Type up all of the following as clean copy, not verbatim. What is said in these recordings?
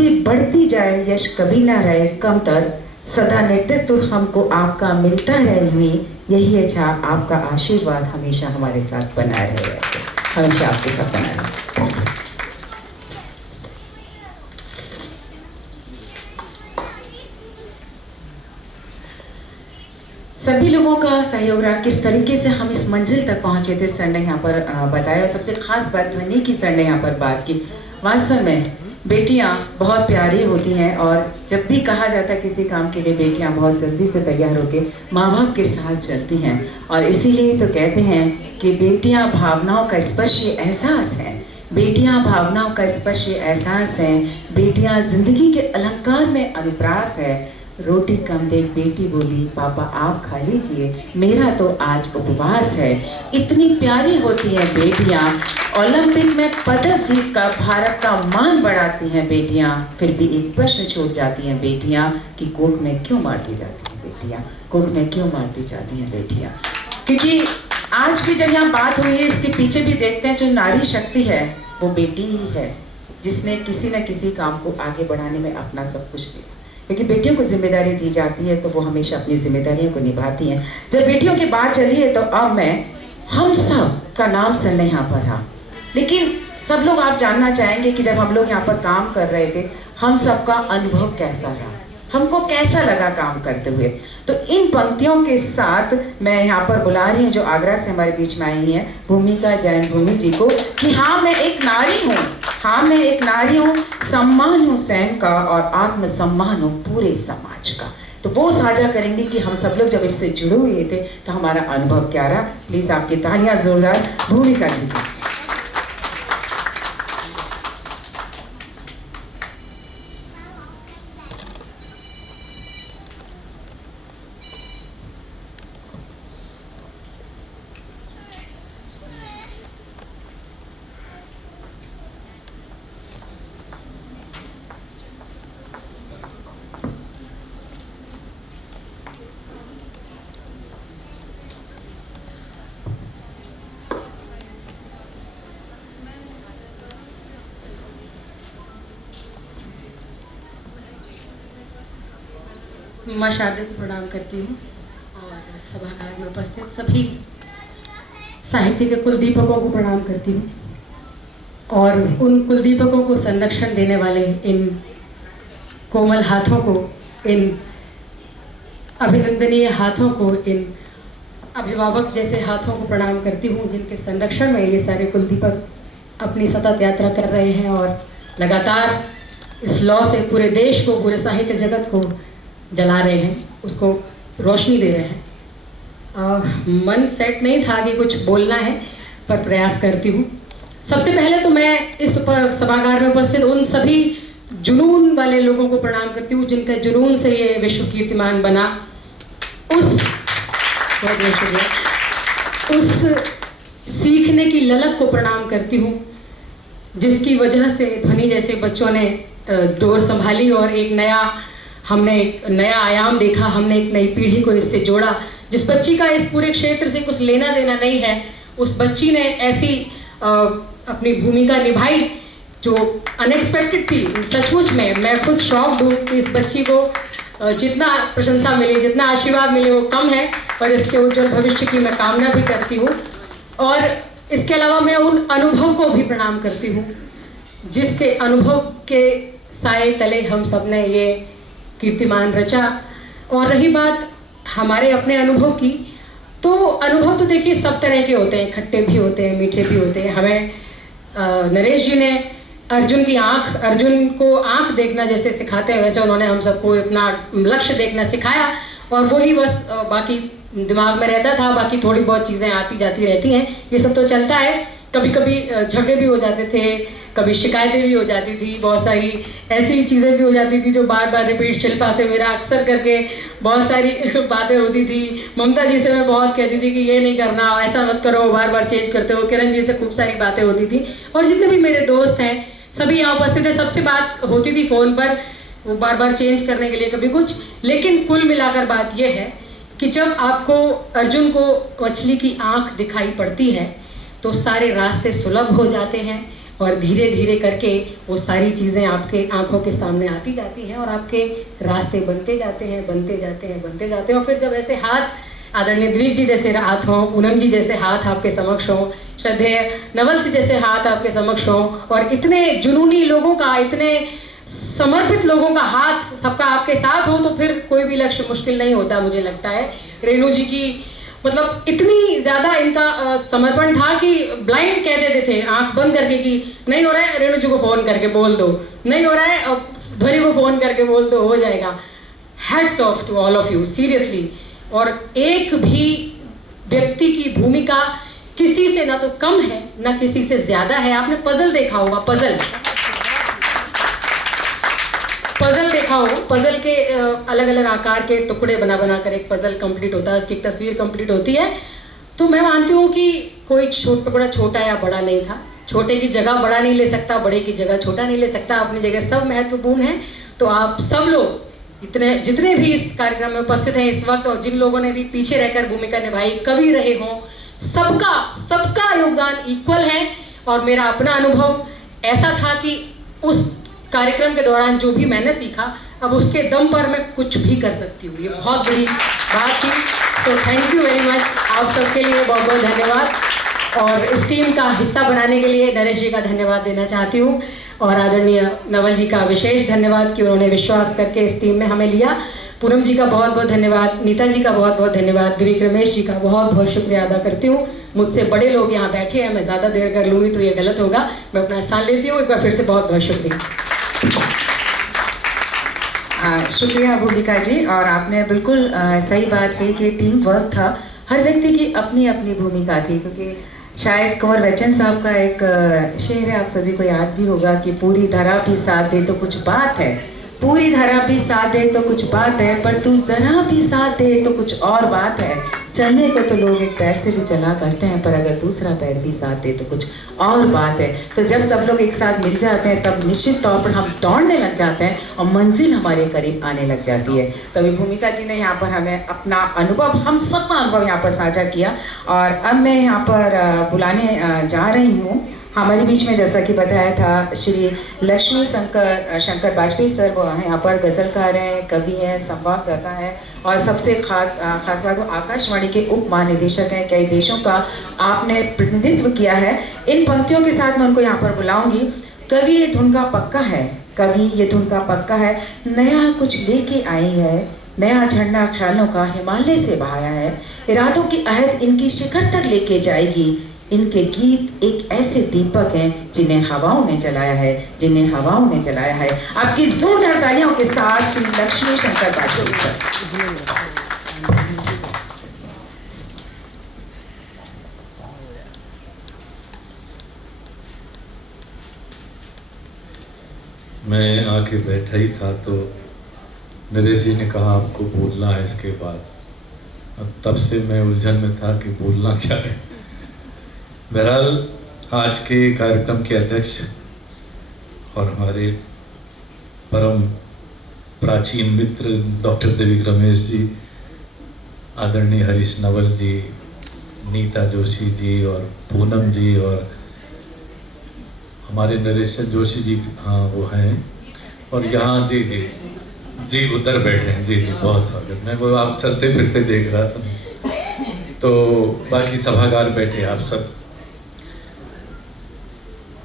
स्तुति बढ़ती जाए, यश कभी ना रहे कमतर, सदा नेतृत्व हमको आपका मिलता रहे हुई, यही इच्छा आपका आशीर्वाद हमेशा हमारे साथ बना रहे, हमेशा आपके साथ बना रहे। सभी लोगों का सहयोग रहा। किस तरीके से हम इस मंजिल तक पहुंचे थे सर ने यहाँ पर बताया, और सबसे खास बात ध्वनि की सर ने यहाँ पर बात की। वास्तव में बेटियाँ बहुत प्यारी होती हैं, और जब भी कहा जाता है किसी काम के लिए बेटियाँ बहुत जल्दी से तैयार होकर माँ बाप के साथ चलती हैं, और इसीलिए तो कहते हैं कि बेटियाँ भावनाओं का स्पर्शी एहसास है, बेटियाँ भावनाओं का स्पर्शी एहसास है, बेटियाँ जिंदगी के अलंकार में अनुप्रास है। रोटी कम देख बेटी बोली, पापा आप खा लीजिए, मेरा तो आज उपवास है। इतनी प्यारी होती हैं बेटियां, ओलंपिक में पदक जीत कर भारत का मान बढ़ाती हैं बेटियां। फिर भी एक प्रश्न छोड़ जाती हैं बेटियां कि कोर्ट में क्यों मारती जाती हैं बेटियां, कोर्ट में क्यों मारती जाती हैं बेटियां। क्योंकि आज भी जब यहाँ बात हुई है, इसके पीछे भी देखते हैं जो नारी शक्ति है वो बेटी ही है, जिसने किसी न किसी काम को आगे बढ़ाने में अपना सब कुछ दिया। क्योंकि बेटियों को जिम्मेदारी दी जाती है तो वो हमेशा अपनी जिम्मेदारियों को निभाती हैं। जब बेटियों की बात चली है तो अब मैं हम सब का नाम सुनने यहाँ पर रहा, लेकिन सब लोग आप जानना चाहेंगे कि जब हम लोग यहाँ पर काम कर रहे थे हम सबका अनुभव कैसा रहा, हमको कैसा लगा काम करते हुए। तो इन पंक्तियों के साथ मैं यहाँ पर बुला रही हूँ जो आगरा से हमारे बीच में आई हैं, भूमिका जैन भूमि जी को, कि हाँ मैं एक नारी हूँ, हाँ मैं एक नारी हूँ, सम्मान हूँ स्वयं का और आत्मसम्मान हूँ पूरे समाज का। तो वो साझा करेंगे कि हम सब लोग जब इससे जुड़े हुए थे तो हमारा अनुभव क्या रहा। प्लीज आपकी तालियां जोरदार भूमिका जी की। माँ शारदा को प्रणाम करती हूँ और सभागार में उपस्थित सभी साहित्य के कुलदीपकों को प्रणाम करती हूँ, और उन कुलदीपकों को संरक्षण देने वाले इन कोमल हाथों को, इन अभिनंदनीय हाथों को, इन अभिभावक जैसे हाथों को प्रणाम करती हूँ जिनके संरक्षण में ये सारे कुलदीपक अपनी सतत यात्रा कर रहे हैं और लगातार इस लौ से पूरे देश को, पूरे साहित्य जगत को जला रहे हैं, उसको रोशनी दे रहे हैं। मन सेट नहीं था कि कुछ बोलना है, पर प्रयास करती हूँ। सबसे पहले तो मैं इस सभागार में उपस्थित उन सभी जुनून वाले लोगों को प्रणाम करती हूँ जिनके जुनून से ये विश्व कीर्तिमान बना। उस सीखने की ललक को प्रणाम करती हूँ जिसकी वजह से ध्वनि जैसे बच्चों ने डोर संभाली और हमने एक नया आयाम देखा, हमने एक नई पीढ़ी को इससे जोड़ा। जिस बच्ची का इस पूरे क्षेत्र से कुछ लेना देना नहीं है, उस बच्ची ने ऐसी अपनी भूमिका निभाई जो अनएक्सपेक्टेड थी। सचमुच में मैं खुद शॉक्ड हूँ कि इस बच्ची को जितना प्रशंसा मिली, जितना आशीर्वाद मिले वो कम है, पर इसके उज्जवल भविष्य की मैं कामना भी करती हूँ। और इसके अलावा मैं उन अनुभव को भी प्रणाम करती हूँ जिसके अनुभव के साए तले हम सब ने ये कीर्तिमान रचा। और रही बात हमारे अपने अनुभव की, तो अनुभव तो देखिए सब तरह के होते हैं, खट्टे भी होते हैं, मीठे भी होते हैं। हमें नरेश जी ने अर्जुन को आंख देखना जैसे सिखाते हैं, वैसे उन्होंने हम सबको अपना लक्ष्य देखना सिखाया, और वही बस बाकी दिमाग में रहता था, बाकी थोड़ी बहुत चीज़ें आती जाती रहती हैं, ये सब तो चलता है। कभी कभी झगड़े भी हो जाते थे, कभी शिकायतें भी हो जाती थी, बहुत सारी ऐसी चीज़ें भी हो जाती थी जो बार बार रिपीट। शिल्पा से मेरा अक्सर करके बहुत सारी बातें होती थी, ममता जी से मैं बहुत कहती थी कि ये नहीं करना, ऐसा मत करो, बार बार चेंज करते हो, किरण जी से खूब सारी बातें होती थी, और जितने भी मेरे दोस्त हैं सभी यहाँ उपस्थित है, सबसे बात होती थी फ़ोन पर, वो बार बार चेंज करने के लिए कभी कुछ। लेकिन कुल मिलाकर बात यह है कि जब आपको अर्जुन को मछली की आँख दिखाई पड़ती है तो सारे रास्ते सुलभ हो जाते हैं, और धीरे धीरे करके वो सारी चीज़ें आपके आंखों के सामने आती जाती हैं और आपके रास्ते बनते जाते हैं, बनते जाते हैं, बनते जाते हैं। और फिर जब ऐसे हाथ आदरणीय द्विग जी जैसे हाथ हों, पूनम जी जैसे हाथ आपके समक्ष हों, श्रद्धेय नवल जी जैसे हाथ आपके समक्ष हों, और इतने जुनूनी लोगों का, इतने समर्पित लोगों का हाथ सबका आपके साथ हो, तो फिर कोई भी लक्ष्य मुश्किल नहीं होता मुझे लगता है। रेणु जी की मतलब इतनी ज़्यादा इनका समर्पण था कि ब्लाइंड कह देते थे आंख बंद करके कि नहीं हो रहा है, रेणु जी को फ़ोन करके बोल दो, नहीं हो रहा है, ध्वनि को फ़ोन करके बोल दो, हो जाएगा। Hats off to all of you seriously. और एक भी व्यक्ति की भूमिका किसी से ना तो कम है ना किसी से ज़्यादा है। आपने पजल देखा होगा, पजल देखा हो, पजल के अलग अलग आकार के टुकड़े बना बना कर एक पजल कंप्लीट होता है, उसकी एक तस्वीर कंप्लीट होती है। तो मैं मानती हूँ कि कोई टुकड़ा छोटा या बड़ा नहीं था, छोटे की जगह बड़ा नहीं ले सकता, बड़े की जगह छोटा नहीं ले सकता, अपनी जगह सब महत्वपूर्ण है। तो आप सब लोग जितने भी इस कार्यक्रम में उपस्थित हैं इस वक्त, और जिन लोगों ने भी पीछे रहकर भूमिका निभाई, कवि रहे हों, सबका योगदान इक्वल है। और मेरा अपना अनुभव ऐसा था कि उस कार्यक्रम के दौरान जो भी मैंने सीखा, अब उसके दम पर मैं कुछ भी कर सकती हूँ। ये बहुत बड़ी बात थी। So thank you very much, आप सबके लिए बहुत बहुत धन्यवाद। और इस टीम का हिस्सा बनाने के लिए नरेश जी का धन्यवाद देना चाहती हूँ, और आदरणीय नवल जी का विशेष धन्यवाद कि उन्होंने विश्वास करके इस टीम में हमें लिया। पूनम जी का बहुत बहुत धन्यवाद, नीता जी का बहुत बहुत धन्यवाद, द्विग रमेश जी का बहुत बहुत शुक्रिया अदा करती हूँ। मुझसे बड़े लोग यहाँ बैठे हैं, मैं ज़्यादा देर कर लूँगी तो ये गलत होगा, मैं अपना स्थान लेती हूँ। एक बार फिर से बहुत बहुत शुक्रिया। शुक्रिया भूमिका जी। और आपने बिल्कुल सही बात कही कि टीम वर्क था, हर व्यक्ति की अपनी अपनी भूमिका थी। क्योंकि शायद कंवर बच्चन साहब का एक शेर है, आप सभी को याद भी होगा कि पूरी धरा भी साथ दे तो कुछ बात है, पूरी धरा भी साथ दे तो कुछ बात है, पर तू जरा भी साथ दे तो कुछ और बात है। चलने को तो लोग एक पैर से भी चला करते हैं, पर अगर दूसरा पैर भी साथ दे तो कुछ और बात है। तो जब सब लोग एक साथ मिल जाते हैं तब निश्चित तौर पर हम दौड़ने लग जाते हैं और मंजिल हमारे करीब आने लग जाती है। तभी भूमिका जी ने यहाँ पर हमें अपना अनुभव, हम सबका अनुभव यहाँ पर साझा किया। और अब मैं यहाँ पर बुलाने जा रही हूँ हमारे बीच में, जैसा कि बताया था, श्री लक्ष्मी शंकर वाजपेयी सर। वो यहाँ पर गज़लकार हैं, कवि हैं, संवाददाता हैं, और सबसे खास बात वो आकाशवाणी के उप महानिदेशक हैं। कई देशों का आपने प्रतिनिधित्व किया है। इन पंक्तियों के साथ मैं उनको यहाँ पर बुलाऊंगी। कवि ये धुन का पक्का है, कवि ये धुन का पक्का है, नया कुछ लेके आई है, नया झंडा ख्यालों का हिमालय से बहाया है, इरादों की अहद इनकी शिखर तक लेके जाएगी। इनके गीत एक ऐसे दीपक हैं जिन्हें हवाओं ने जलाया है, जिन्हें हवाओं ने जलाया है। आपकी जोरदार तालियों के साथ श्री लक्ष्मी शंकर वाजपेयी सर। मैं आके बैठा ही था तो नरेश जी ने कहा आपको बोलना है इसके बाद। अब तब से मैं उलझन में था कि बोलना क्या है। बहरहाल आज के कार्यक्रम के अध्यक्ष और हमारे परम प्राचीन मित्र डॉक्टर द्विग रमेश जी, आदरणीय हरीश नवल जी, नीता जोशी जी और पूनम जी, और हमारे नरेश जोशी जी, हाँ वो हैं, और यहाँ जी जी जी उधर बैठे हैं, जी जी बहुत स्वागत। मैं वो आप चलते फिरते देख रहा था, तो बाकी सभागार बैठे आप सब।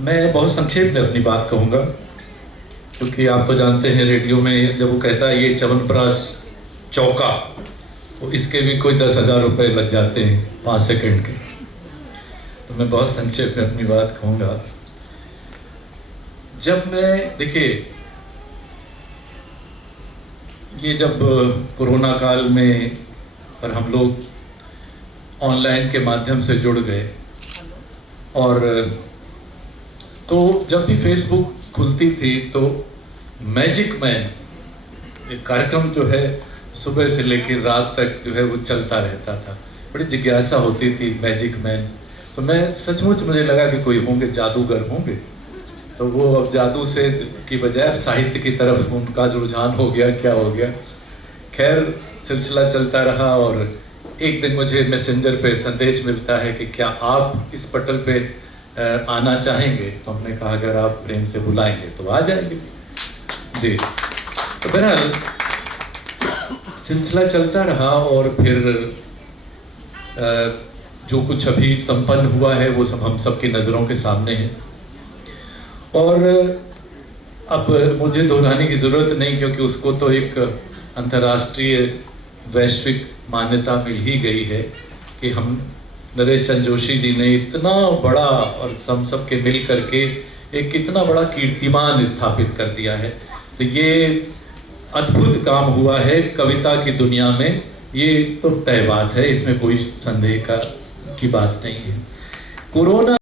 मैं बहुत संक्षेप में अपनी बात कहूँगा, क्योंकि आप तो जानते हैं रेडियो में जब वो कहता है ये च्यवनप्राश चौका, तो इसके भी कोई 10,000 रुपये लग जाते हैं 5 सेकंड के। तो मैं बहुत संक्षेप में अपनी बात कहूँगा। जब मैं देखिए, ये जब कोरोना काल में और हम लोग ऑनलाइन के माध्यम से जुड़ गए, और तो जब भी फेसबुक खुलती थी तो मैजिक मैन एक कार्यक्रम जो है सुबह से लेकर रात तक जो है वो चलता रहता था। बड़ी जिज्ञासा होती थी मैजिक मैन। तो मैं सचमुच मुझे लगा कि कोई होंगे, जादूगर होंगे। तो वो अब जादू से की बजाय अब साहित्य की तरफ उनका जो रुझान हो गया, क्या हो गया। खैर सिलसिला चलता रहा, और एक दिन मुझे मैसेंजर पे संदेश मिलता है कि क्या आप इस पटल पे आना चाहेंगे, तो हमने कहा अगर आप प्रेम से बुलाएंगे तो आ जाएंगे जी। तो बहरहाल सिलसिला चलता रहा और फिर जो कुछ अभी संपन्न हुआ है वो सब हम सबकी नज़रों के सामने है। और अब मुझे दोहराने की ज़रूरत नहीं, क्योंकि उसको तो एक अंतर्राष्ट्रीय वैश्विक मान्यता मिल ही गई है कि हम नरेश चंद्र जोशी जी ने इतना बड़ा और हम सब के मिल करके एक कितना बड़ा कीर्तिमान स्थापित कर दिया है। तो ये अद्भुत काम हुआ है कविता की दुनिया में, ये तो तय बात है, इसमें कोई संदेह की बात नहीं है। कोरोना